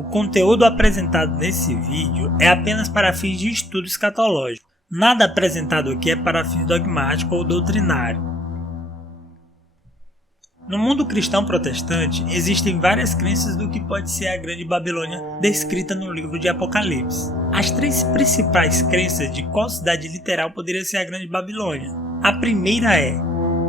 O conteúdo apresentado nesse vídeo é apenas para fins de estudo escatológico. Nada apresentado aqui é para fins dogmático ou doutrinário. No mundo cristão protestante, existem várias crenças do que pode ser a Grande Babilônia descrita no livro de Apocalipse. As três principais crenças de qual cidade literal poderia ser a Grande Babilônia. A primeira é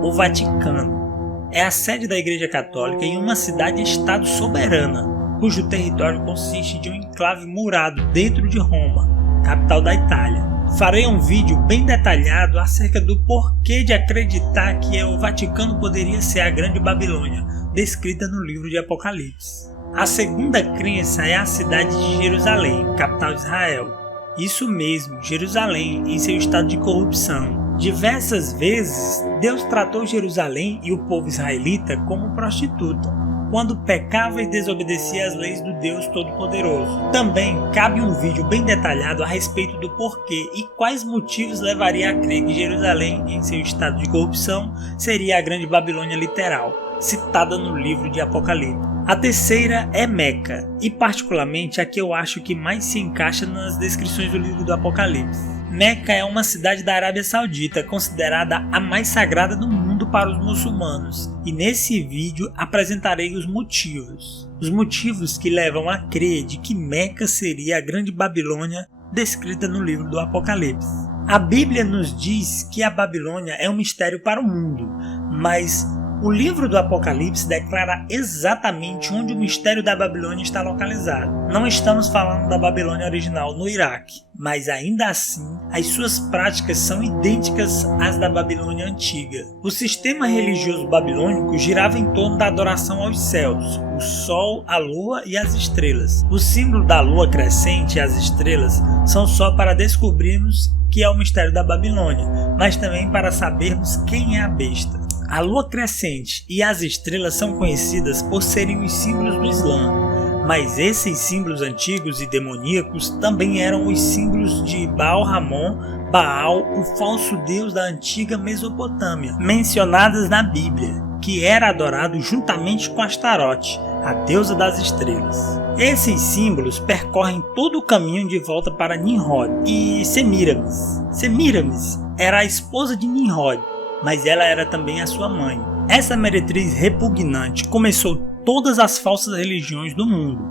o Vaticano. É a sede da Igreja Católica em uma cidade-estado soberana, cujo território consiste de um enclave murado dentro de Roma, capital da Itália. Farei um vídeo bem detalhado acerca do porquê de acreditar que o Vaticano poderia ser a Grande Babilônia, descrita no livro de Apocalipse. A segunda crença é a cidade de Jerusalém, capital de Israel. Isso mesmo, Jerusalém, em seu estado de corrupção. Diversas vezes, Deus tratou Jerusalém e o povo israelita como prostituta, quando pecava e desobedecia às leis do Deus Todo-Poderoso. Também cabe um vídeo bem detalhado a respeito do porquê e quais motivos levaria a crer que Jerusalém, em seu estado de corrupção, seria a Grande Babilônia literal, citada no livro de Apocalipse. A terceira é Meca, e particularmente a que eu acho que mais se encaixa nas descrições do livro do Apocalipse. Meca é uma cidade da Arábia Saudita, considerada a mais sagrada do mundo para os muçulmanos, e nesse vídeo apresentarei os motivos. Os motivos que levam a crer de que Meca seria a Grande Babilônia descrita no livro do Apocalipse. A Bíblia nos diz que a Babilônia é um mistério para o mundo, mas o livro do Apocalipse declara exatamente onde o mistério da Babilônia está localizado. Não estamos falando da Babilônia original no Iraque, mas ainda assim, as suas práticas são idênticas às da Babilônia antiga. O sistema religioso babilônico girava em torno da adoração aos céus, o sol, a lua e as estrelas. O símbolo da lua crescente e as estrelas são só para descobrirmos que é o mistério da Babilônia, mas também para sabermos quem é a besta. A lua crescente e as estrelas são conhecidas por serem os símbolos do Islã, mas esses símbolos antigos e demoníacos também eram os símbolos de Baal-Ramon, Baal, o falso deus da antiga Mesopotâmia, mencionadas na Bíblia, que era adorado juntamente com Astarote, a deusa das estrelas. Esses símbolos percorrem todo o caminho de volta para Nimrod e Semíramis. Semíramis era a esposa de Nimrod, mas ela era também a sua mãe. Essa meretriz repugnante começou todas as falsas religiões do mundo,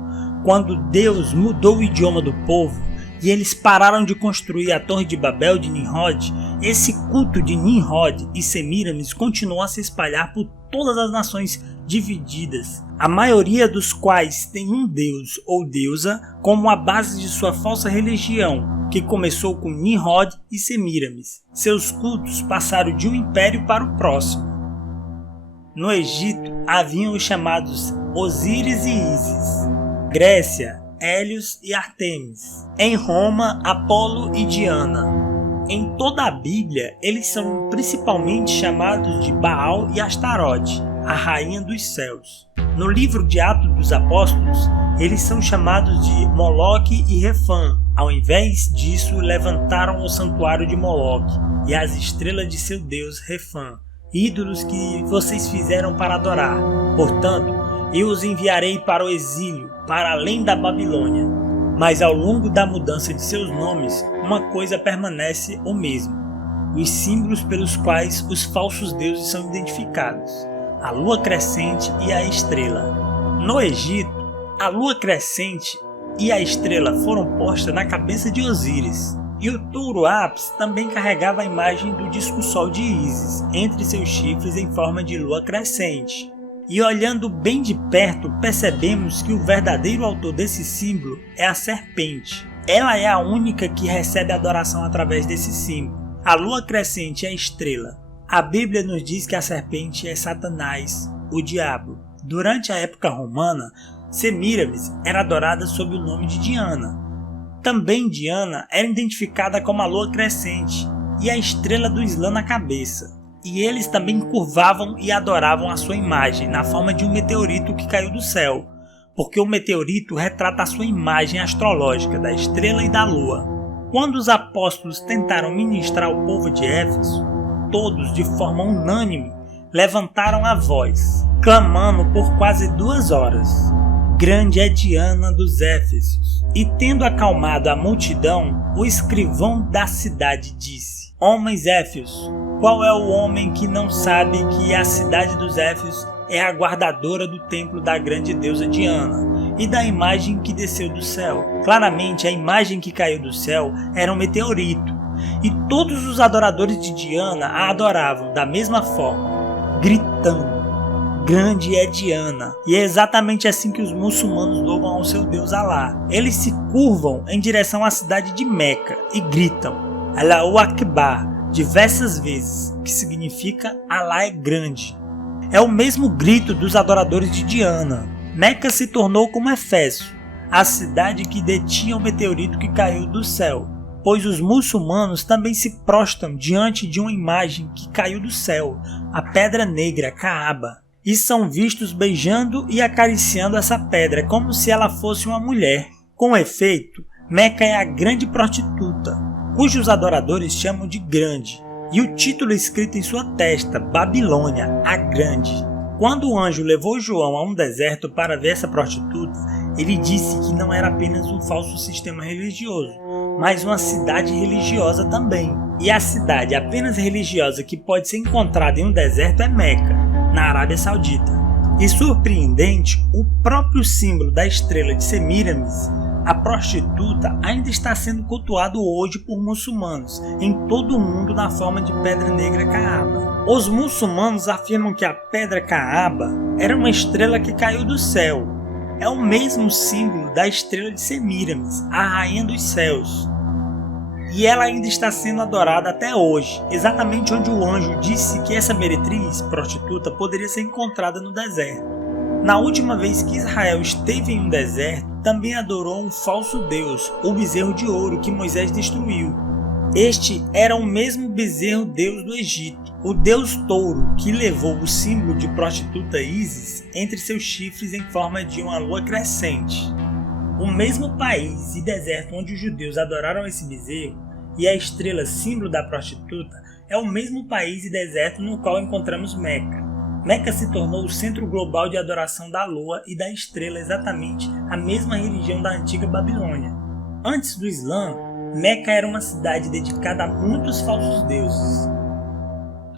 quando Deus mudou o idioma do povo e eles pararam de construir a Torre de Babel de Nimrod. Esse culto de Nimrod e Semíramis continuou a se espalhar por todas as nações divididas, a maioria dos quais tem um deus ou deusa como a base de sua falsa religião, que começou com Nimrod e Semíramis. Seus cultos passaram de um império para o próximo. No Egito haviam os chamados Osíris e Ísis. Grécia, Hélios e Ártemis. Em Roma, Apolo e Diana. Em toda a Bíblia, eles são principalmente chamados de Baal e Astarote, a rainha dos céus. No livro de Atos dos Apóstolos, eles são chamados de Moloque e Refã. Ao invés disso, levantaram o santuário de Moloque e as estrelas de seu deus Refã, ídolos que vocês fizeram para adorar. Portanto, eu os enviarei para o exílio, para além da Babilônia. Mas ao longo da mudança de seus nomes, uma coisa permanece o mesmo: os símbolos pelos quais os falsos deuses são identificados, a lua crescente e a estrela. No Egito, a lua crescente e a estrela foram postas na cabeça de Osíris, e o touro Apis também carregava a imagem do disco sol de Ísis entre seus chifres em forma de lua crescente. E olhando bem de perto, percebemos que o verdadeiro autor desse símbolo é a serpente. Ela é a única que recebe adoração através desse símbolo. A lua crescente é a estrela. A Bíblia nos diz que a serpente é Satanás, o diabo. Durante a época romana, Semíramis era adorada sob o nome de Diana. Também Diana era identificada como a lua crescente e a estrela do Islã na cabeça. E eles também curvavam e adoravam a sua imagem na forma de um meteorito que caiu do céu, porque o meteorito retrata a sua imagem astrológica da estrela e da lua. Quando os apóstolos tentaram ministrar ao povo de Éfeso, todos, de forma unânime, levantaram a voz, clamando por quase 2 horas. grande é Diana dos Éfesos. E tendo acalmado a multidão, o escrivão da cidade disse: Homens Éfesos, qual é o homem que não sabe que a cidade dos Éfesos é a guardadora do templo da grande deusa Diana e da imagem que desceu do céu? Claramente a imagem que caiu do céu era um meteorito, e todos os adoradores de Diana a adoravam da mesma forma, gritando: Grande é Diana. E é exatamente assim que os muçulmanos louvam ao seu Deus Alá. Eles se curvam em direção à cidade de Meca e gritam Allahu Akbar diversas vezes, que significa Alá é grande. É o mesmo grito dos adoradores de Diana. Meca se tornou como Éfeso, a cidade que detinha o meteorito que caiu do céu, pois os muçulmanos também se prostram diante de uma imagem que caiu do céu, a pedra negra Kaaba, e são vistos beijando e acariciando essa pedra como se ela fosse uma mulher. Com efeito, Meca é a grande prostituta, cujos adoradores chamam de grande, e o título escrito em sua testa, Babilônia, a Grande. Quando o anjo levou João a um deserto para ver essa prostituta, ele disse que não era apenas um falso sistema religioso, mas uma cidade religiosa também. E a cidade apenas religiosa que pode ser encontrada em um deserto é Meca, na Arábia Saudita. E surpreendente, o próprio símbolo da estrela de Semíramis, a prostituta, ainda está sendo cultuado hoje por muçulmanos em todo o mundo na forma de pedra negra Kaaba. Os muçulmanos afirmam que a pedra Kaaba era uma estrela que caiu do céu. É o mesmo símbolo da estrela de Semíramis, a rainha dos céus. E ela ainda está sendo adorada até hoje, exatamente onde o anjo disse que essa meretriz, prostituta, poderia ser encontrada no deserto. Na última vez que Israel esteve em um deserto, também adorou um falso deus, o bezerro de ouro que Moisés destruiu. Este era o mesmo bezerro deus do Egito, o deus touro que levou o símbolo de prostituta Ísis entre seus chifres em forma de uma lua crescente. O mesmo país e deserto onde os judeus adoraram esse bezerro e a estrela símbolo da prostituta é o mesmo país e deserto no qual encontramos Meca. Meca se tornou o centro global de adoração da lua e da estrela, exatamente a mesma religião da antiga Babilônia. Antes do Islã, Meca era uma cidade dedicada a muitos falsos deuses.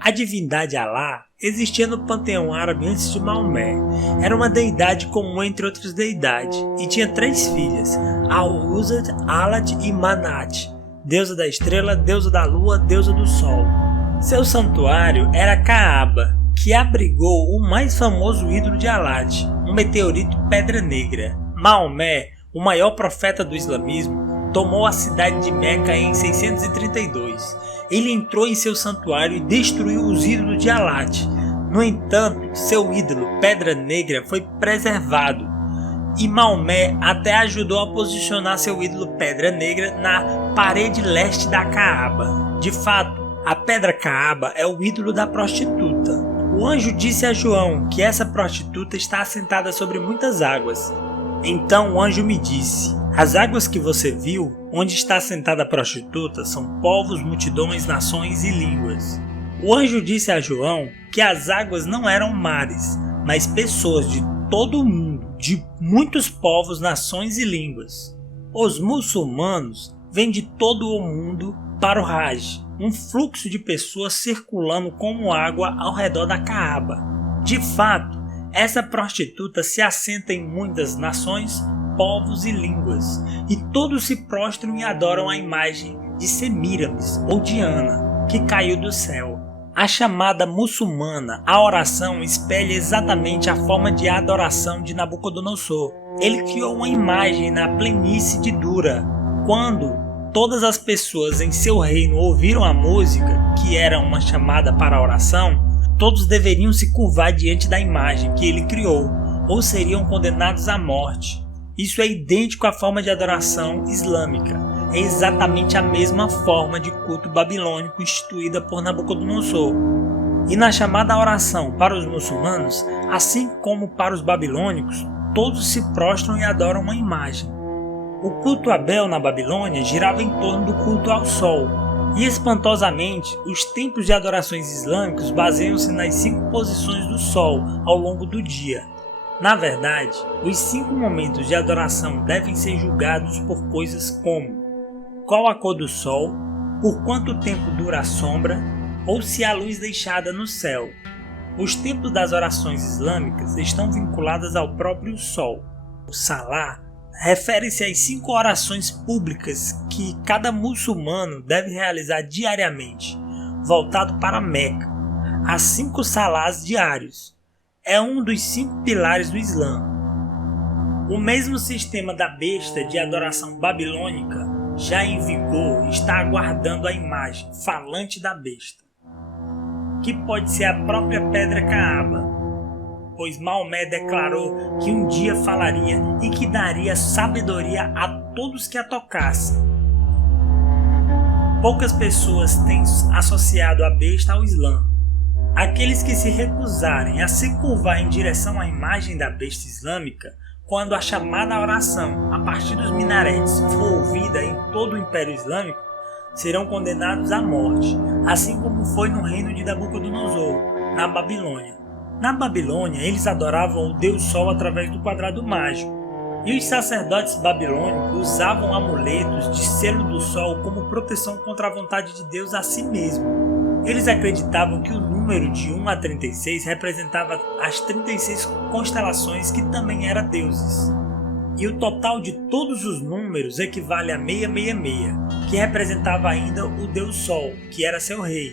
A divindade Alá existia no panteão árabe antes de Maomé. Era uma deidade comum entre outras deidades e tinha 3 filhas, Al-Uzad, Alat e Manat, deusa da estrela, deusa da lua, deusa do sol. Seu santuário era Kaaba, que abrigou o mais famoso ídolo de Alat, um meteorito pedra negra. Maomé, o maior profeta do islamismo, tomou a cidade de Meca em 632. Ele entrou em seu santuário e destruiu os ídolos de Alat. No entanto, seu ídolo, Pedra Negra, foi preservado. E Maomé até ajudou a posicionar seu ídolo Pedra Negra na parede leste da Kaaba. De fato, a Pedra Kaaba é o ídolo da prostituta. O anjo disse a João que essa prostituta está assentada sobre muitas águas. Então o anjo me disse: as águas que você viu, onde está assentada a prostituta, são povos, multidões, nações e línguas. O anjo disse a João que as águas não eram mares, mas pessoas de todo o mundo, de muitos povos, nações e línguas. Os muçulmanos vêm de todo o mundo para o Hajj, um fluxo de pessoas circulando como água ao redor da Kaaba. De fato, essa prostituta se assenta em muitas nações, povos e línguas, e todos se prostram e adoram a imagem de Semíramis ou Diana, que caiu do céu. A chamada muçulmana, a oração, espelha exatamente a forma de adoração de Nabucodonosor. Ele criou uma imagem na planície de Dura. Quando todas as pessoas em seu reino ouviram a música, que era uma chamada para a oração, todos deveriam se curvar diante da imagem que ele criou, ou seriam condenados à morte. Isso é idêntico à forma de adoração islâmica. É exatamente a mesma forma de culto babilônico instituída por Nabucodonosor. E na chamada oração para os muçulmanos, assim como para os babilônicos, todos se prostram e adoram uma imagem. O culto a Bel na Babilônia girava em torno do culto ao sol. E espantosamente, os templos de adorações islâmicos baseiam-se nas 5 posições do sol ao longo do dia. Na verdade, os 5 momentos de adoração devem ser julgados por coisas como qual a cor do sol, por quanto tempo dura a sombra, ou se há luz deixada no céu. Os tempos das orações islâmicas estão vinculadas ao próprio sol. O Salah refere-se às 5 orações públicas que cada muçulmano deve realizar diariamente, voltado para Meca. Há 5 salás diários. É um dos 5 pilares do Islã. O mesmo sistema da besta de adoração babilônica, já em vigor, está aguardando a imagem falante da besta, que pode ser a própria pedra Kaaba, pois Maomé declarou que um dia falaria e que daria sabedoria a todos que a tocassem. Poucas pessoas têm associado a besta ao Islã. Aqueles que se recusarem a se curvar em direção à imagem da besta islâmica, quando a chamada oração a partir dos minaretes for ouvida em todo o Império Islâmico, serão condenados à morte, assim como foi no reino de Nabucodonosor, na Babilônia. Na Babilônia, eles adoravam o Deus Sol através do quadrado mágico, e os sacerdotes babilônicos usavam amuletos de selo do Sol como proteção contra a vontade de Deus a si mesmo. Eles acreditavam que o número de 1 a 36 representava as 36 constelações que também eram deuses. E o total de todos os números equivale a 666, que representava ainda o Deus Sol, que era seu rei.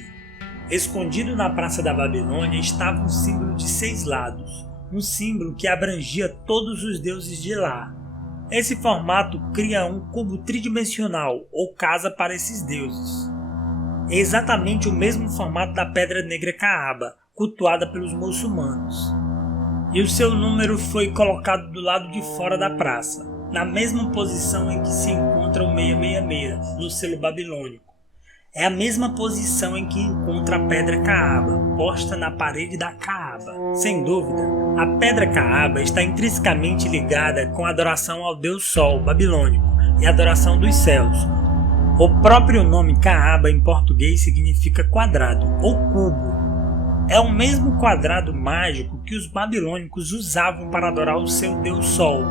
Escondido na praça da Babilônia estava um símbolo de 6 lados, um símbolo que abrangia todos os deuses de lá. Esse formato cria um cubo tridimensional ou casa para esses deuses. É exatamente o mesmo formato da pedra negra Kaaba, cultuada pelos muçulmanos. E o seu número foi colocado do lado de fora da praça, na mesma posição em que se encontra o 666, no selo babilônico. É a mesma posição em que encontra a pedra Kaaba, posta na parede da Kaaba. Sem dúvida, a pedra Kaaba está intrinsecamente ligada com a adoração ao Deus Sol babilônico e a adoração dos céus. O próprio nome Kaaba em português significa quadrado ou cubo. É o mesmo quadrado mágico que os babilônicos usavam para adorar o seu Deus Sol.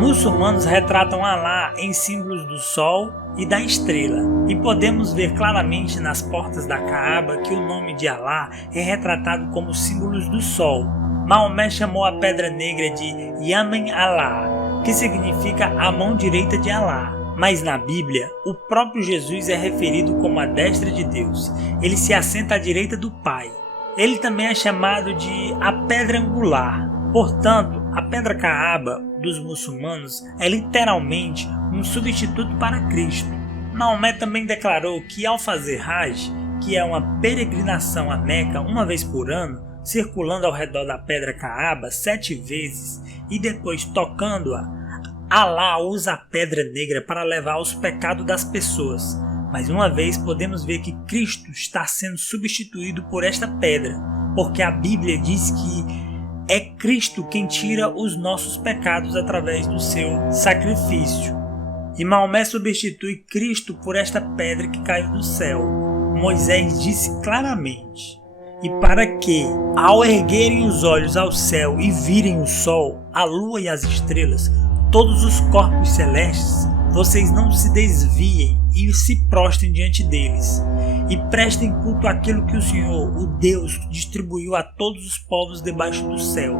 Muçulmanos retratam Alá em símbolos do Sol e da estrela, e podemos ver claramente nas portas da Kaaba que o nome de Alá é retratado como símbolos do Sol. Maomé chamou a pedra negra de Yamin Allah, que significa a mão direita de Alá. Mas na Bíblia, o próprio Jesus é referido como a destra de Deus. Ele se assenta à direita do Pai. Ele também é chamado de a pedra angular. Portanto, a pedra Kaaba dos muçulmanos é literalmente um substituto para Cristo. Maomé também declarou que ao fazer Hajj, que é uma peregrinação a Meca uma vez por ano, circulando ao redor da pedra Kaaba 7 vezes e depois tocando-a, Alá usa a pedra negra para levar os pecados das pessoas. Mais uma vez podemos ver que Cristo está sendo substituído por esta pedra, porque a Bíblia diz que é Cristo quem tira os nossos pecados através do seu sacrifício. E Maomé substitui Cristo por esta pedra que caiu do céu. Moisés disse claramente: e para que, ao erguerem os olhos ao céu e virem o sol, a lua e as estrelas, todos os corpos celestes, vocês não se desviem e se prostrem diante deles, e prestem culto àquilo que o Senhor, o Deus, distribuiu a todos os povos debaixo do céu.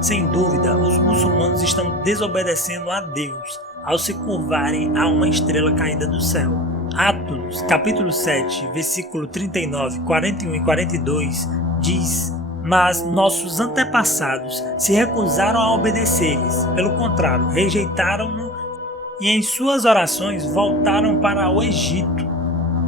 Sem dúvida, os muçulmanos estão desobedecendo a Deus ao se curvarem a uma estrela caída do céu. Atos, capítulo 7, versículo 39, 41 e 42, diz: mas nossos antepassados se recusaram a obedecer-lhes, pelo contrário, rejeitaram-no e em suas orações voltaram para o Egito.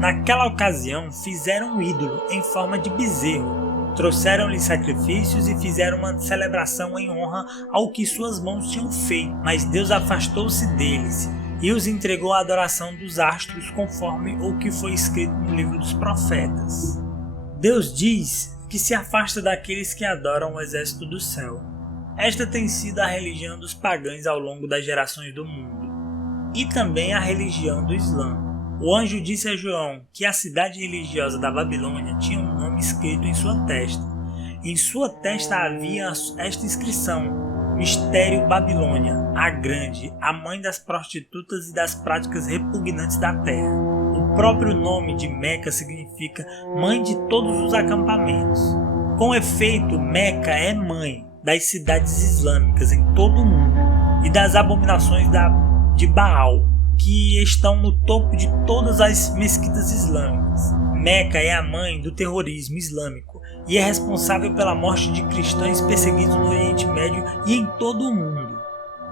Naquela ocasião fizeram um ídolo em forma de bezerro, trouxeram-lhe sacrifícios e fizeram uma celebração em honra ao que suas mãos tinham feito, mas Deus afastou-se deles e os entregou à adoração dos astros conforme o que foi escrito no livro dos profetas. Deus diz que se afasta daqueles que adoram o exército do céu. Esta tem sido a religião dos pagãos ao longo das gerações do mundo, e também a religião do Islã. O anjo disse a João que a cidade religiosa da Babilônia tinha um nome escrito em sua testa. Em sua testa havia esta inscrição: Mistério Babilônia, a Grande, a mãe das prostitutas e das práticas repugnantes da terra. O próprio nome de Meca significa mãe de todos os acampamentos. Com efeito, Meca é mãe das cidades islâmicas em todo o mundo e das abominações de Baal, que estão no topo de todas as mesquitas islâmicas. Meca é a mãe do terrorismo islâmico e é responsável pela morte de cristãos perseguidos no Oriente Médio e em todo o mundo.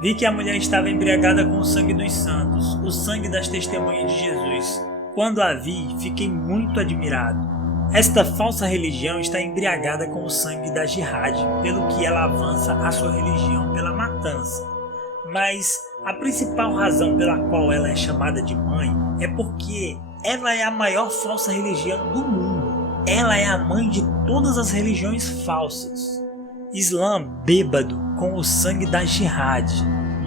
Vi que a mulher estava embriagada com o sangue dos santos, o sangue das testemunhas de Jesus. Quando a vi, fiquei muito admirado. Esta falsa religião está embriagada com o sangue da jihad, pelo que ela avança a sua religião pela matança. Mas a principal razão pela qual ela é chamada de mãe é porque ela é a maior falsa religião do mundo. Ela é a mãe de todas as religiões falsas. Islã bêbado com o sangue da jihad.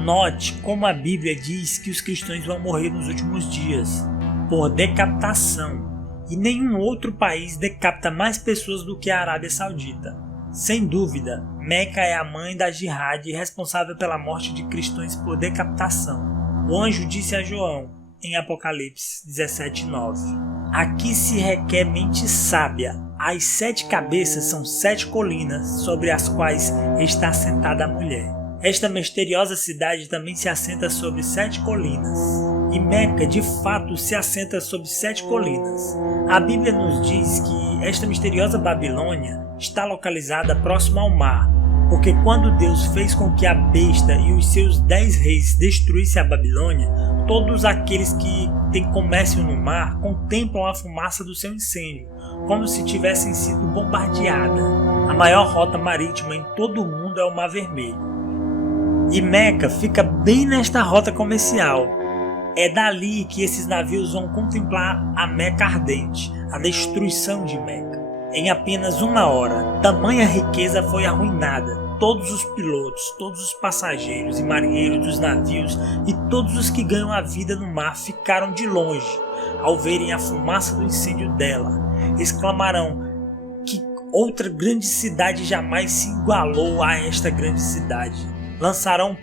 Note como a Bíblia diz que os cristãos vão morrer nos últimos dias, por decapitação. E nenhum outro país decapita mais pessoas do que a Arábia Saudita. Sem dúvida, Meca é a mãe da jihad e responsável pela morte de cristãos por decapitação. O anjo disse a João, em Apocalipse 17:9: Aqui se requer mente sábia. As 7 cabeças são 7 colinas sobre as quais está assentada a mulher. Esta misteriosa cidade também se assenta sobre 7 colinas. E Meca de fato se assenta sobre 7 colinas. A Bíblia nos diz que esta misteriosa Babilônia está localizada próximo ao mar, porque quando Deus fez com que a besta e os seus 10 reis destruíssem a Babilônia, todos aqueles que têm comércio no mar contemplam a fumaça do seu incêndio, como se tivessem sido bombardeadas. A maior rota marítima em todo o mundo é o Mar Vermelho. E Meca fica bem nesta rota comercial. É dali que esses navios vão contemplar a Meca ardente, a destruição de Meca. Em apenas 1 hora, tamanha riqueza foi arruinada. Todos os pilotos, todos os passageiros e marinheiros dos navios e todos os que ganham a vida no mar ficaram de longe ao verem a fumaça do incêndio dela. Exclamarão que outra grande cidade jamais se igualou a esta grande cidade. Lançarão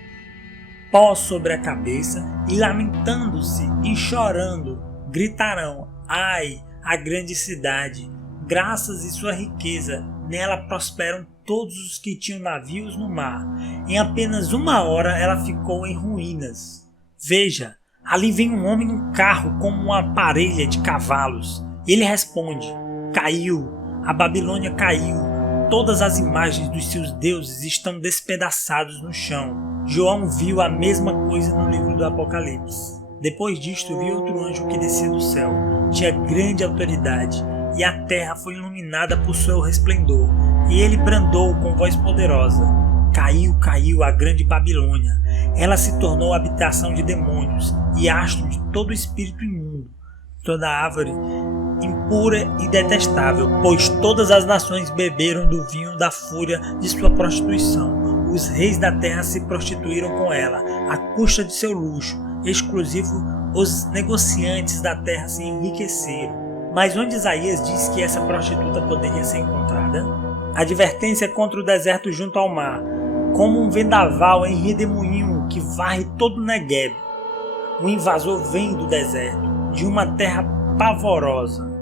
pó sobre a cabeça e, lamentando-se e chorando, gritarão: ai, a grande cidade! Graças à sua riqueza, nela prosperam todos os que tinham navios no mar. Em apenas 1 hora ela ficou em ruínas. Veja, ali vem um homem num carro com uma parelha de cavalos. Ele responde: caiu, a Babilônia caiu. Todas as imagens dos seus deuses estão despedaçados no chão. João viu a mesma coisa no livro do Apocalipse. Depois disto vi outro anjo que descia do céu. Tinha grande autoridade, e a terra foi iluminada por seu resplendor. E ele bradou com voz poderosa: caiu, caiu a grande Babilônia. Ela se tornou habitação de demônios e astro de todo espírito imundo, toda árvore impura e detestável, pois todas as nações beberam do vinho da fúria de sua prostituição. Os reis da terra se prostituíram com ela, à custa de seu luxo exclusivo. Os negociantes da terra se enriqueceram. Mas onde Isaías diz que essa prostituta poderia ser encontrada? Advertência contra o deserto junto ao mar, como um vendaval em redemoinho que varre todo o Negueb. O invasor vem do deserto, de uma terra pavorosa.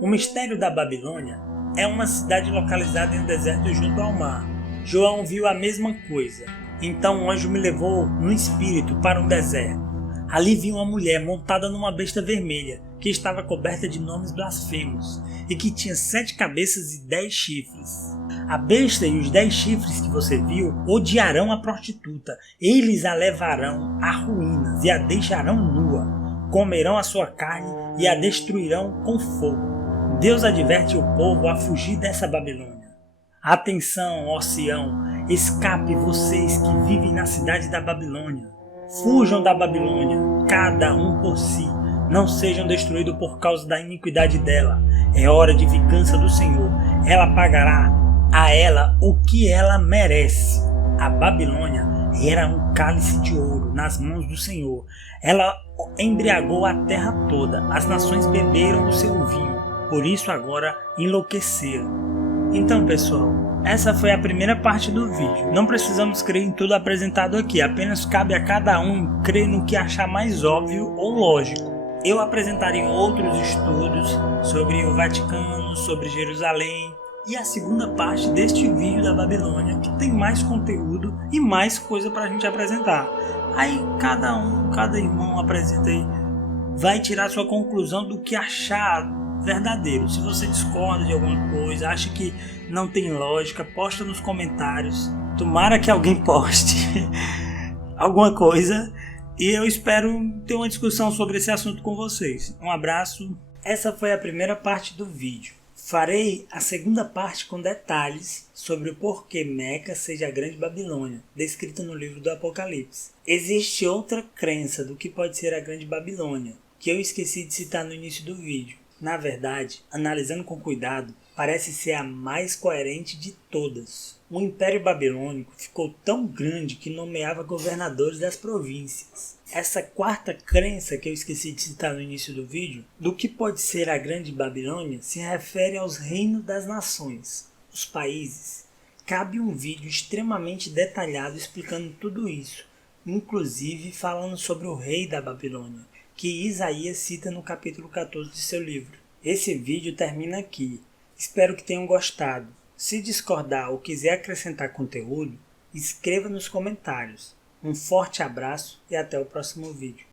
O mistério da Babilônia é uma cidade localizada em um deserto junto ao mar. João viu a mesma coisa. Então um anjo me levou no espírito para um deserto. Ali vi uma mulher montada numa besta vermelha, que estava coberta de nomes blasfemos, e que tinha 7 cabeças e 10 chifres. A besta e os 10 chifres que você viu odiarão a prostituta. Eles a levarão a ruínas e a deixarão nua. Comerão a sua carne e a destruirão com fogo. Deus adverte o povo a fugir dessa Babilônia. Atenção, ó Sião, escape vocês que vivem na cidade da Babilônia. Fujam da Babilônia, cada um por si. Não sejam destruídos por causa da iniquidade dela. É hora de vingança do Senhor. Ela pagará a ela o que ela merece. A Babilônia era um cálice de ouro nas mãos do Senhor. Ela embriagou a terra toda. As nações beberam o seu vinho. Por isso agora enlouqueceram. Então, pessoal, Essa foi a primeira parte do vídeo. Não precisamos crer em tudo apresentado aqui, apenas cabe a cada um crer no que achar mais óbvio ou lógico. Eu apresentarei outros estudos sobre o Vaticano, sobre Jerusalém e a segunda parte deste vídeo da Babilônia, que tem mais conteúdo e mais coisa pra gente apresentar. Aí cada irmão apresenta aí, vai tirar sua conclusão do que achar verdadeiro. Se você discorda de alguma coisa, acha que não tem lógica, posta nos comentários. Tomara que alguém poste alguma coisa e eu espero ter uma discussão sobre esse assunto com vocês. Um abraço. Essa foi a primeira parte do vídeo. Farei a segunda parte com detalhes sobre o porquê Meca seja a Grande Babilônia, descrita no livro do Apocalipse. Existe outra crença do que pode ser a Grande Babilônia, que eu esqueci de citar no início do vídeo. Na verdade, analisando com cuidado, parece ser a mais coerente de todas. O Império Babilônico ficou tão grande que nomeava governadores das províncias. Essa quarta crença que eu esqueci de citar no início do vídeo, do que pode ser a Grande Babilônia, se refere aos reinos das nações, os países. Cabe um vídeo extremamente detalhado explicando tudo isso, inclusive falando sobre o rei da Babilônia, que Isaías cita no capítulo 14 de seu livro. Esse vídeo termina aqui. Espero que tenham gostado. Se discordar ou quiser acrescentar conteúdo, escreva nos comentários. Um forte abraço e até o próximo vídeo.